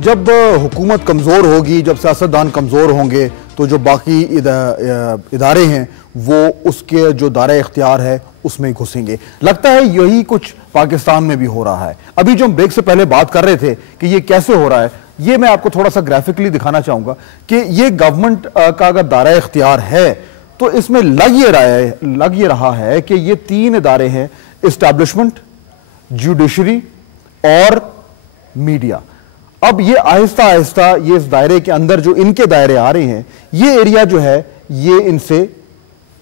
जब हुकूमत कमज़ोर होगी, जब सियासतदान कमज़ोर होंगे, तो जो बाकी इदारे हैं वो उसके जो दायरा इख्तियार है उसमें घुसेंगे। लगता है यही कुछ पाकिस्तान में भी हो रहा है। अभी जो हम ब्रेक से पहले बात कर रहे थे कि ये कैसे हो रहा है, ये मैं आपको थोड़ा सा ग्राफिकली दिखाना चाहूँगा कि ये गवर्नमेंट का अगर दायरा इख्तियार है तो इसमें लग ये रहा है कि ये 3 इदारे हैं, इस्टेब्लिशमेंट, जुडिशरी और मीडिया। अब ये आहिस्ता आहिस्ता ये इस दायरे के अंदर जो इनके दायरे आ रहे हैं, ये एरिया जो है ये इनसे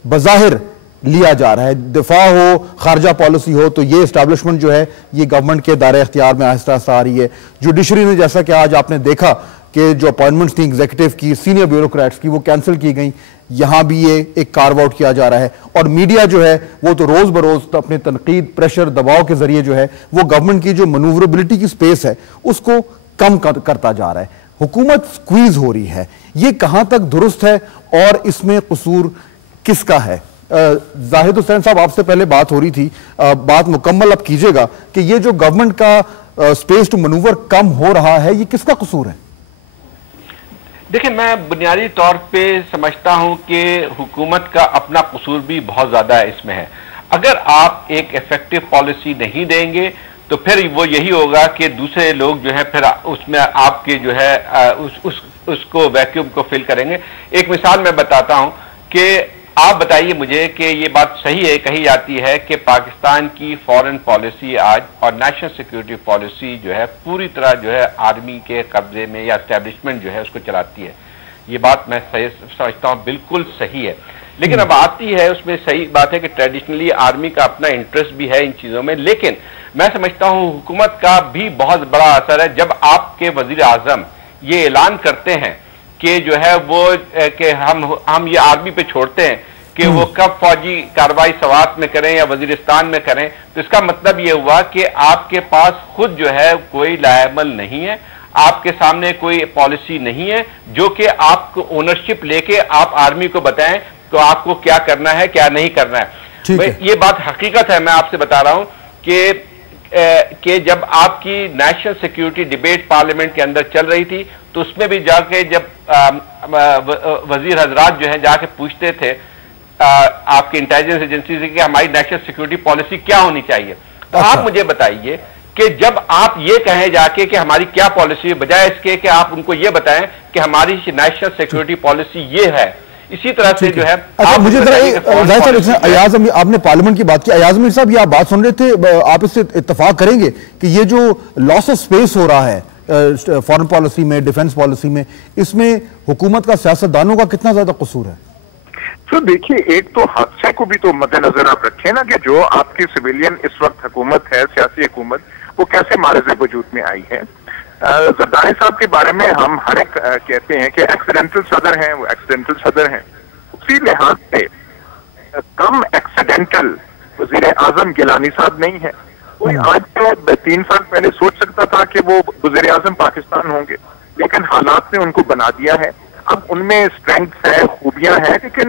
बज़ाहिर लिया जा रहा है। दिफा हो, खारजा पॉलिसी हो, तो ये इस्टेब्लिशमेंट जो है ये गवर्नमेंट के दायरे इख्तियार में आहिस्ता आहिस्ता आ रही है। जुडिशरी ने, जैसा कि आज आपने देखा कि जो अपॉइंटमेंट्स थी एग्जीक्यूटिव की, सीनियर ब्यूरोक्रेट्स की, वो कैंसिल की गई, यहां भी ये एक कार्व आउट किया जा रहा है। और मीडिया जो है वो तो रोज बरोज तो अपने तनकीद, प्रेशर, दबाव के जरिए जो है वो गवर्नमेंट की जो मनूवरेबिलिटी की स्पेस है उसको कम करता जा रहा है। हुकूमत स्क्वीज हो रही है, ये कहां तक दुरुस्त है और इसमें कसूर किसका है? जाहिद हुसैन साहब, आपसे पहले बात हो रही थी, बात मुकम्मल अब कीजिएगा कि ये जो गवर्नमेंट का स्पेस टू मनूवर कम हो रहा है, ये किसका कसूर है? देखिए, मैं बुनियादी तौर पे समझता हूं कि हुकूमत का अपना कसूर भी बहुत ज्यादा इसमें है। अगर आप एक इफेक्टिव पॉलिसी नहीं देंगे तो फिर वो यही होगा कि दूसरे लोग जो है फिर उसमें आपके जो है उसको वैक्यूम को फिल करेंगे। एक मिसाल मैं बताता हूं कि आप बताइए मुझे कि ये बात सही है, कही जाती है कि पाकिस्तान की फॉरेन पॉलिसी आज और नेशनल सिक्योरिटी पॉलिसी जो है पूरी तरह जो है आर्मी के कब्जे में या एस्टेब्लिशमेंट जो है उसको चलाती है। ये बात मैं सही समझता हूँ, बिल्कुल सही है। लेकिन अब आती है, उसमें सही बात है कि ट्रेडिशनली आर्मी का अपना इंटरेस्ट भी है इन चीजों में, लेकिन मैं समझता हूँ हुकूमत का भी बहुत बड़ा असर है। जब आपके वजीर आजम ये ऐलान करते हैं कि जो है वो कि हम ये आर्मी पे छोड़ते हैं कि वो कब फौजी कार्रवाई सवात में करें या वजीरिस्तान में करें, तो इसका मतलब ये हुआ कि आपके पास खुद जो है कोई लायबल नहीं है, आपके सामने कोई पॉलिसी नहीं है जो कि आपको ओनरशिप लेके आप आर्मी को बताएं तो आपको क्या करना है क्या नहीं करना है। ये बात हकीकत है, मैं आपसे बता रहा हूं कि जब आपकी नेशनल सिक्योरिटी डिबेट पार्लियामेंट के अंदर चल रही थी तो उसमें भी जाके जब वजीर हजरात जो है जाके पूछते थे आपकी इंटेलिजेंस एजेंसी से कि हमारी नेशनल सिक्योरिटी पॉलिसी क्या होनी चाहिए, तो आप मुझे बताइए कि जब आप ये कहें जाके कि हमारी क्या पॉलिसी है, बजाय इसके कि आप उनको ये बताएं कि हमारी नेशनल सिक्योरिटी पॉलिसी ये है। इसी तरह से जो है अच्छा, मुझे अयाज अमीर, आपने पार्लियामेंट की बात की, अयाज अमीर साहब ये आप बात सुन रहे थे, आप इससे इत्तेफाक करेंगे कि ये जो लॉस ऑफ स्पेस हो रहा है फॉरेन पॉलिसी में, डिफेंस पॉलिसी में, इसमें हुकूमत का, सियासतदानों का कितना ज्यादा कसूर है? तो देखिए, एक तो हादसे को भी तो मद्देनजर आप रखें ना कि जो आपकी सिविलियन इस वक्त हुकूमत है, सियासी हुकूमत, वो कैसे मारज़ वजूद में आई है। ज़रदारी साहब के बारे में हम हर एक कहते हैं कि एक्सीडेंटल सदर हैं, वो एक्सीडेंटल सदर हैं। उसी लिहाज से कम एक्सीडेंटल वजीर आजम गिलानी साहब नहीं है। कोई आज से 3 साल पहले सोच सकता था कि वो वजीर आजम पाकिस्तान होंगे, लेकिन हालात ने उनको बना दिया है। अब उनमें स्ट्रेंथ है, खूबियां हैं, लेकिन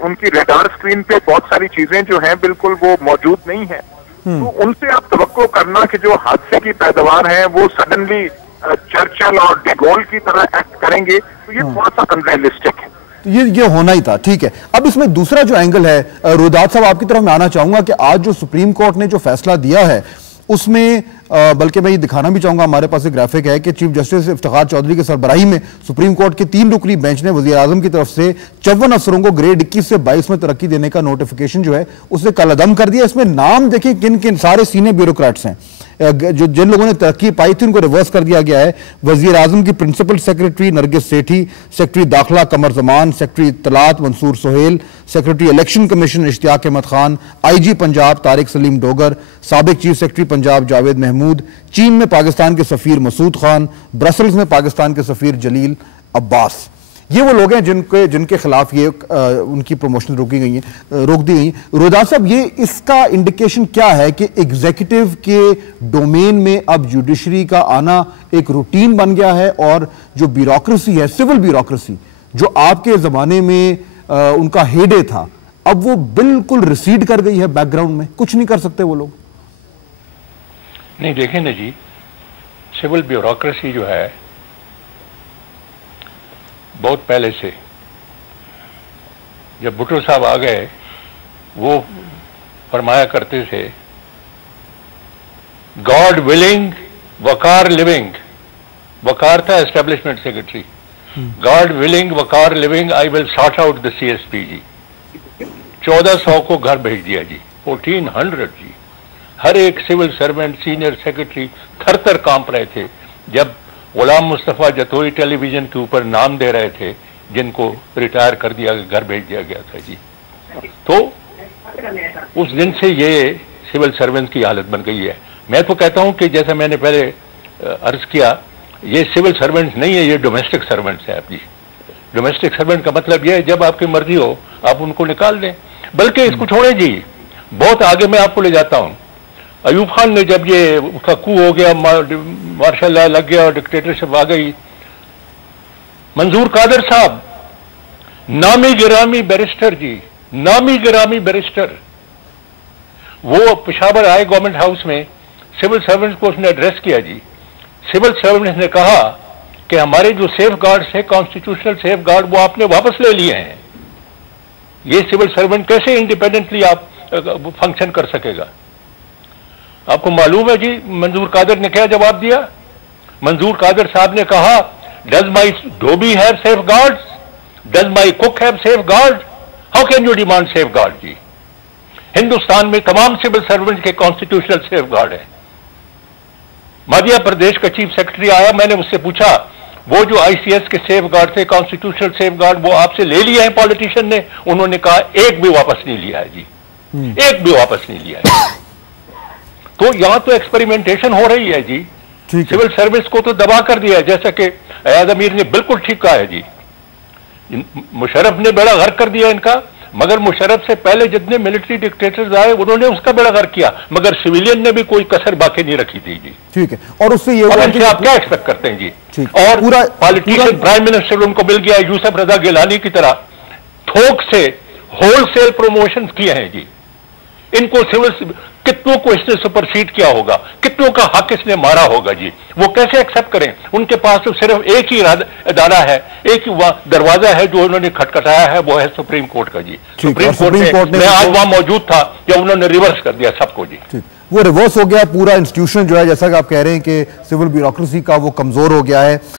उनकी रडार स्क्रीन पे बहुत सारी चीजें जो हैं बिल्कुल वो मौजूद नहीं है। तो उनसे आप तवक्को करना कि जो हादसे की पैदावार है वो सडनली चर्चिल और डिगोल की तरह एक्ट करेंगे, तो ये थोड़ा सा अनरियलिस्टिक है। तो ये होना ही था, ठीक है। अब इसमें दूसरा जो एंगल है, रुदात साहब आपकी तरफ मैं आना चाहूंगा कि आज जो सुप्रीम कोर्ट ने जो फैसला दिया है उसमें बल्कि मैं ये दिखाना भी चाहूंगा, हमारे पास एक ग्राफिक है कि चीफ जस्टिस इफ्तिखार चौधरी के सरबराही में सुप्रीम कोर्ट के 3 रुकनी बेंच ने वजीर आजम की तरफ से 54 अफसरों को ग्रेड 21 से 22 में तरक्की देने का नोटिफिकेशन जो है उसे कलअदम कर दिया। इसमें नाम देखिए किन किन सारे सीनियर ब्यूरोक्रेट्स हैं, जिन लोगों ने तरक्की पाई थी उनको रिवर्स कर दिया गया है। वजीर आजम की principal secretary Nargis Sethi, secretary दाखिला कमर जमान, सेक्रेटरी इत्तलात Mansoor Sohail, secretary election commission Ishtiaq Ahmed Khan, IG Punjab Tariq Saleem Dogar, साबिक चीफ सेक्रेटरी पंजाब जावेद महमूद, चीन में पाकिस्तान के सफीर मसूद खान, ब्रसल्स में पाकिस्तान के सफीर जलील अब्बास। ये वो लोग हैं जिनके खिलाफ ये उनकी प्रमोशन रोक दी गई। रोजा साहब, ये इसका इंडिकेशन क्या है कि एग्जीक्यूटिव के डोमेन में अब जुडिशरी का आना एक रूटीन बन गया है और जो ब्यूरोक्रेसी है, सिविल ब्यूरोक्रेसी जो आपके जमाने में उनका हेडे था, अब वो बिल्कुल रिसीड कर गई है बैकग्राउंड में, कुछ नहीं कर सकते वो लोग? नहीं, देखें ना जी, सिविल ब्यूरोक्रेसी जो है बहुत पहले से, जब भुट्टो साहब आ गए वो फरमाया करते थे, गॉड विलिंग वकार लिविंग, वकार था establishment secretary, God willing Waqar living I will sort out the CSP जी। 1400 को घर भेज दिया जी, 1400 जी। हर एक सिविल सर्वेंट, सीनियर सेक्रेटरी थर थर कांप रहे थे जब गुलाम मुस्तफा जतोई टेलीविजन के ऊपर नाम दे रहे थे जिनको रिटायर कर दिया, घर भेज दिया गया था जी। तो उस दिन से ये सिविल सर्वेंट की हालत बन गई है। मैं तो कहता हूं कि जैसा मैंने पहले अर्ज किया, ये सिविल सर्वेंट्स नहीं है, ये डोमेस्टिक सर्वेंट्स है आप जी। डोमेस्टिक सर्वेंट का मतलब यह है जब आपकी मर्जी हो आप उनको निकाल दें। बल्कि इसको छोड़े जी, बहुत आगे मैं आपको ले जाता हूं। अयूब खान ने जब ये उसका कू हो गया, मार्शल लॉ लग गया और डिक्टेटरशिप आ गई, मंजूर कादर साहब नामी गिरामी बैरिस्टर जी, नामी गिरामी बैरिस्टर, वो पेशावर आए गवर्नमेंट हाउस में, सिविल सर्वेंट्स को उसने एड्रेस किया जी। सिविल सर्वेंट्स ने कहा कि हमारे जो सेफ गार्ड्स है, कॉन्स्टिट्यूशनल सेफ गार्ड, वो आपने वापस ले लिए हैं। ये सिविल सर्वेंट कैसे इंडिपेंडेंटली आप फंक्शन कर सकेगा? आपको मालूम है जी मंजूर कादर ने क्या जवाब दिया? मंजूर कादर साहब ने कहा, does my dhobi have safeguards? Does my cook have safeguard? How can you demand safeguard जी? हिंदुस्तान में तमाम सिविल सर्वेंट के कॉन्स्टिट्यूशनल सेफ गार्ड है। मध्य प्रदेश का चीफ सेक्रेटरी आया, मैंने उससे पूछा वो जो ICS के सेफ गार्ड थे, कॉन्स्टिट्यूशनल सेफ गार्ड, वो आपसे ले लिए हैं पॉलिटिशियन ने? उन्होंने कहा एक भी वापस नहीं लिया है जी, एक भी वापस नहीं लिया है। तो यहां तो एक्सपेरिमेंटेशन हो रही है जी। सिविल सर्विस को तो दबा कर दिया है, जैसा कि अयाद अमीर ने बिल्कुल ठीक कहा है जी। मुशर्रफ ने बेड़ा गर्क कर दिया इनका, मगर मुशर्रफ से पहले जितने मिलिट्री डिक्टेटर्स आए उन्होंने उसका बेड़ा गर्क किया, मगर सिविलियन ने भी कोई कसर बाकी नहीं रखी थी जी। ठीक है, और उससे ये आप क्या एक्सपेक्ट करते हैं जी? और पूरा पॉलिटिशियन प्राइम मिनिस्टर उनको मिल गया यूसुफ रजा गिलानी की तरह, थोक से होलसेल प्रमोशन किए हैं जी। इनको सिविल कितनों को इसने सुपरसीड किया होगा, कितनों का हक इसने मारा होगा जी। वो कैसे एक्सेप्ट करें? उनके पास तो सिर्फ एक ही अदारा है, एक ही दरवाजा है जो उन्होंने खटखटाया है, वो है सुप्रीम कोर्ट का जी। सुप्रीम कोर्ट में मैं आज वहां मौजूद था या उन्होंने रिवर्स कर दिया सबको जी। वो रिवर्स हो गया पूरा इंस्टीट्यूशन जो है, जैसा कि आप कह रहे हैं कि सिविल ब्यूरोक्रेसी का वो कमजोर हो गया है।